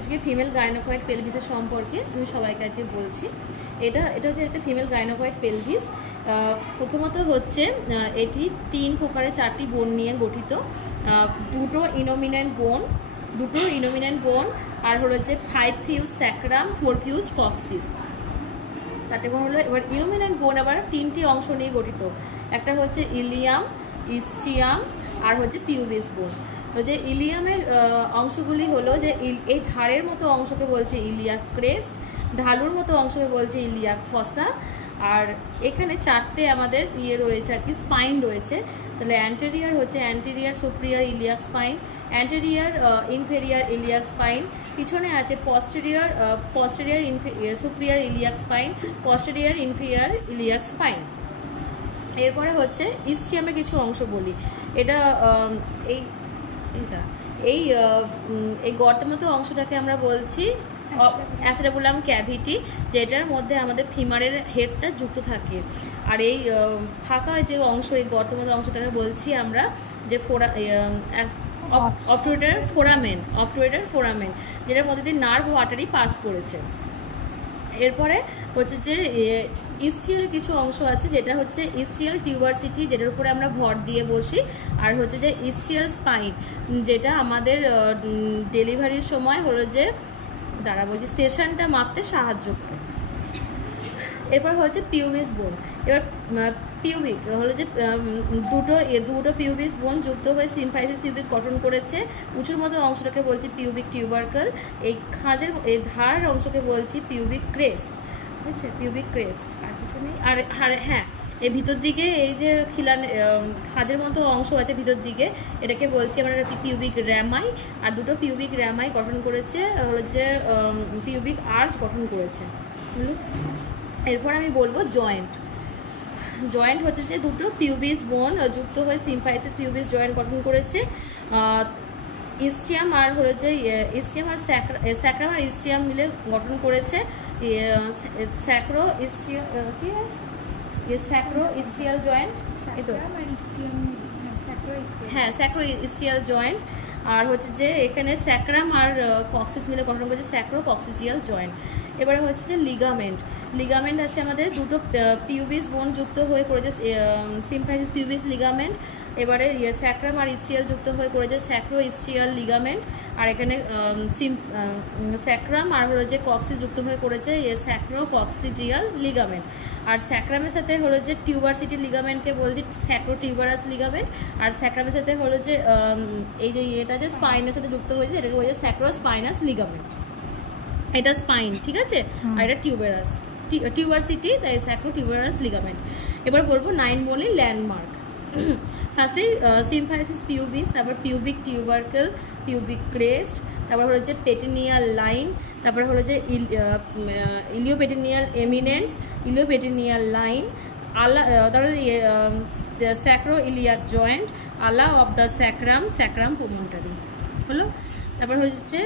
আজকে ফিমেল গাইনোকয়েড পেলভিসের সম্পর্কে আমি সবাইকে আজকে বলছি। এটা হচ্ছে একটা ফিমেল গাইনোকয়েড পেলভিস। প্রথমত হচ্ছে এটি 3 প্রকারের 4টি বোন নিয়ে গঠিত। দুটো ইনোমিনেন্ট বোন আর হলো যে 5 ফিউজ স্যাক্রাম, 4 ফিউজ কক্সিস। 4টে বোন হলো। এবার ইনোমিনেন্ট বোন আবার 3টি অংশ নিয়ে গঠিত। একটা হচ্ছে ইলিয়াম, ইসচিয়াম আর হচ্ছে পিউবিস বোন। যে ইলিয়ামের অংশগুলি হলো যে এই ধারের মতো অংশকে বলছে ইলিয়াক ক্রেস্ট, ঢালুর মতো অংশকে বলছে ইলিয়াক ফসা, আর এখানে 4টে আমাদের রয়েছে আর কি, স্পাইন রয়েছে। তাহলে অ্যান্টেরিয়ার হচ্ছে anterior superior iliac spine, anterior inferior iliac spine, পিছনে আছে posterior superior iliac spine, posterior inferior iliac spine. এরপরে হচ্ছে ইসচিয়ামের কিছু অংশ বলি। এটা এই গর্তের মতো অংশটাকে আমরা বলছি অ্যাসিটাবুলাম ক্যাভিটি, যেটার মধ্যে আমাদের ফিমারের হেডটা যুক্ত থাকে। আর এই ফাঁকা যে অংশ, এই গর্তের মতো অংশটাকে বলছি আমরা যে অবটুরেটর ফোরামেন, যেটার মধ্যে দিয়ে নার্ভ ও আর্টারি পাস করেছে। এরপরে হচ্ছে যে ইসচিয়াল কিছু অংশ আছে, যেটা হচ্ছে ইসচিয়াল টিউবারসিটি, যেটার উপরে আমরা ভর দিয়ে বসি, আর হচ্ছে যে ইসচিয়াল স্পাইন, যেটা আমাদের ডেলিভারির সময় হলো যে বলছি স্টেশনটা মাপতে সাহায্য করে। এরপর হচ্ছে পিউবিস বোন। এবার পিউবিক হলো যে দুটো পিউবিস বোন যুক্ত হয়ে সিম্ফাইসিস পিউবিস গঠন করেছে। উঁচুর মতো অংশটাকে বলছি পিউবিক টিউবারকল, এই ধার অংশকে বলছি পিউবিক ক্রেস্ট। বুঝছে, পিউবিক ক্রেস্ট, আর কিছু নেই। আর হ্যাঁ, এই ভিতর দিকে এই যে খাজের মতো অংশ আছে ভিতর দিকে, এটাকে বলছি আমরা পিউবিক র্যামাই, আর দুটো পিউবিক র্যামাই গঠন করেছে হলো যে পিউবিক আর্চ গঠন করেছে। এরপর আমি বলবো জয়েন্ট হচ্ছে যে দুটো পিউবিস বোন যুক্ত হয়ে সিম্ফাইসিস পিউবিস জয়েন্ট গঠন করেছে। ইসচিয়াম আর হলো যে ইসচিয়াম আর স্যাক্রাম আর ইসচিয়াম মিলে গঠন করেছে স্যাক্রো ইসচিয়াল জয়েন্ট। হ্যাঁ, স্যাক্রো ইসচিয়াল জয়েন্ট। আর হচ্ছে যে এখানে স্যাক্রাম আর কক্সিস মিলে গঠন করেছে স্যাক্রো কক্সিজিয়াল জয়েন্ট। এবারে হচ্ছে যে লিগামেন্ট আছে আমাদের দুটো পিউবিস বোন যুক্ত হয়ে করেছে সিম্ফাইসিস পিউবিস লিগামেন্ট। এবারে স্যাক্রাম আর ইসচিয়াল যুক্ত হয়ে করেছে স্যাক্রো ইসচিয়াল লিগামেন্ট। আর এখানে স্যাক্রাম আর হলো যে কক্সিস যুক্ত হয়ে করেছে স্যাক্রো কক্সিজিয়াল লিগামেন্ট। আর স্যাক্রামের সাথে হলো যে টিউবারসিটি লিগামেন্টকে বলছি স্যাক্রো টিউবারাস লিগামেন্ট। আর স্যাক্রামের সাথে হলো যে এই যে এটা যে স্পাইনের সাথে যুক্ত হয়েছে, এটাকে বলছে স্যাক্রো স্পাইনাস লিগামেন্ট। এটা স্পাইন, ঠিক আছে, আর এটা টিউবারসিটি, তাই স্যাক্রো টিউবারাস লিগামেন্ট। এবার বলবো 9 বোনের ল্যান্ডমার্ক। ফার্স্টে সিম্ফাইসিস পিউবিস, তারপর পিউবিক টিউবারকল, পিউবিক ক্রেস্ট, তারপর হলো যে পেটিনিয়াল লাইন, তারপর হলো যে ইলিওপেটিনিয়াল এমিনেন্স, ইলিওপেটিনিয়াল লাইন, তারপরে স্যাক্রো ইলিয়াক জয়েন্ট, আলা অফ দ্য স্যাক্রাম প্রমোটারি হলো। তারপর হচ্ছে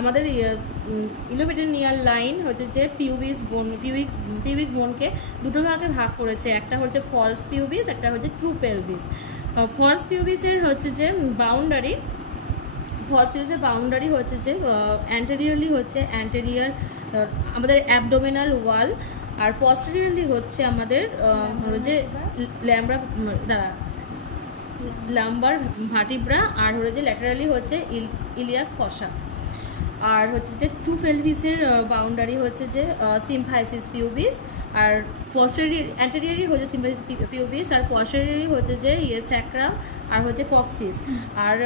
আমাদের ইলিওপেটিনিয়াল লাইন হচ্ছে যে পিউবিক বোনকে দুটো ভাগে ভাগ করেছে। একটা হচ্ছে ফলস পিউবিস, একটা হচ্ছে ট্রু পেলভিস। ফলস পিউবিসের হচ্ছে যে বাউন্ডারি হচ্ছে যে অ্যান্টেরিয়রলি হচ্ছে আমাদের অ্যাবডোমিনাল ওয়াল, আর পস্টেরিয়রলি হচ্ছে আমাদের হলো যে লাম্বার ভার্টিব্রা, আর হলো যে ল্যাটারালি হচ্ছে ইলিয়াক ফসা। আর হচ্ছে যে ট্রু পেলভিসের বাউন্ডারি হচ্ছে যে সিম্ফাইসিস পিউবিস, আর অ্যান্টেরিয়রলি হচ্ছে সিম্ফাইসিস পিউবিস, আর পস্টেরিয়রলি হচ্ছে যে স্যাক্রাম আর হচ্ছে কক্সিস, আর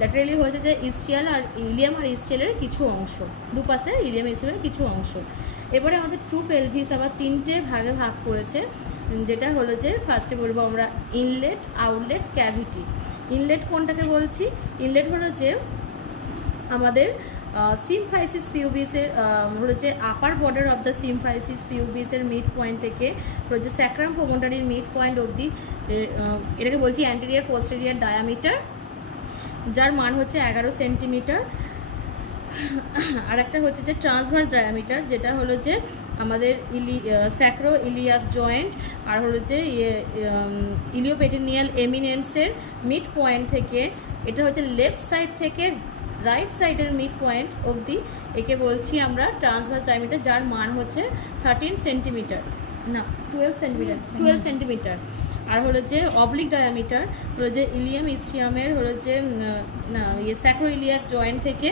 ল্যাটারালি হচ্ছে যে ইসচিয়াল আর ইলিয়াম আর ইসচিয়ালের কিছু অংশ, দুপাশে ইলিয়াম ইসচিয়ালের কিছু অংশ। এবারে আমাদের ট্রু পেলভিস আবার 3টে ভাগে ভাগ করেছে, যেটা হলো যে ফার্স্টে বলবো আমরা ইনলেট, আউটলেট, ক্যাভিটি। ইনলেট কোনটাকে বলছি? ইনলেট হলো যে আমাদের সিম্ফাইসিস পিউবিসের হলো যে upper border of the symphysis পিউবিসের মিড পয়েন্ট থেকে হলো যে স্যাক্রাম প্রমোটারির মিড পয়েন্ট অবধি, এটাকে বলছি অ্যান্টেরিয়ার পোস্টেরিয়ার ডায়ামিটার, যার মান হচ্ছে 11 সেন্টিমিটার। আর একটা হচ্ছে যে ট্রান্সভার্স ডায়ামিটার, যেটা হলো যে আমাদের স্যাক্রো ইলিয়াক জয়েন্ট আর হলো যে ইলিওপেটিনিয়াল এমিনেন্সের মিড পয়েন্ট থেকে, এটা হচ্ছে লেফট সাইড থেকে রাইট সাইডের মিড পয়েন্ট অবধি একে বলছি আমরা ট্রান্সভার্স ডায়ামিটার, যার মান হচ্ছে 13 সেন্টিমিটার, না 12 সেন্টিমিটার। আর হলো যে অবলিক ডায়ামিটার হলো যে ইলিয়াম ইসচিয়ামের হলো যে স্যাক্রো ইলিয়াক জয়েন্ট থেকে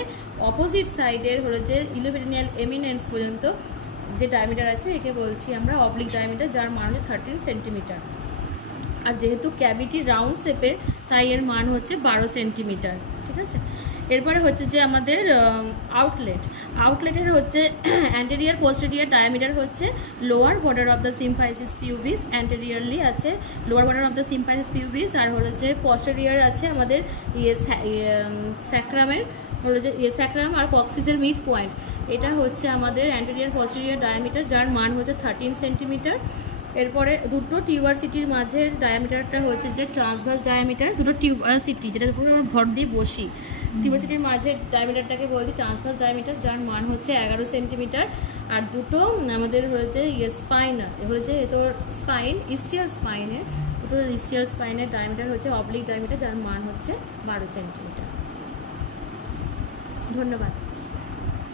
অপোজিট সাইডের হলো যে ইলোপেরিনিয়াল এমিনেন্স পর্যন্ত যে ডায়ামিটার আছে একে বলছি আমরা অবলিক ডায়ামিটার, যার মান হচ্ছে 13 সেন্টিমিটার। আর যেহেতু ক্যাভিটি রাউন্ড শেপের তাই এর মান হচ্ছে 12 সেন্টিমিটার, ঠিক আছে। এরপরে হচ্ছে যে আমাদের আউটলেটের হচ্ছে অ্যান্টেরিয়ার পোস্টেরিয়ার ডায়ামিটার হচ্ছে lower border of the symphysis pubis, anteriorly আছে lower border of the symphysis pubis, আর হলো যে পোস্টেরিয়ার আছে আমাদের স্যাক্রামের হলো যে স্যাক্রাম আর কক্সিসের মিড পয়েন্ট। এটা হচ্ছে আমাদের অ্যান্টেরিয়ার পোস্টেরিয়ার ডায়ামিটার, যার মান হচ্ছে 13 সেন্টিমিটার। এরপরে দুটো টিউবারসিটির মাঝের ডায়ামিটারটা হচ্ছে যে ট্রান্সভার্স ডায়ামিটার, দুটো টিউবারসিটি যেটার উপর আমরা ভর দিয়ে বসি, টিউবারসিটির মাঝের ডায়ামিটারটাকে বলছি ট্রান্সভার্স ডায়ামিটার, যার মান হচ্ছে 11 সেন্টিমিটার। আর দুটো আমাদের হয়েছে স্পাইনার হয়েছে তো স্পাইন ইসচিয়াল স্পাইনের, দুটো ইসচিয়াল স্পাইনের ডায়ামিটার হচ্ছে অবলিক ডায়ামিটার, যার মান হচ্ছে 12 সেন্টিমিটার। ধন্যবাদ।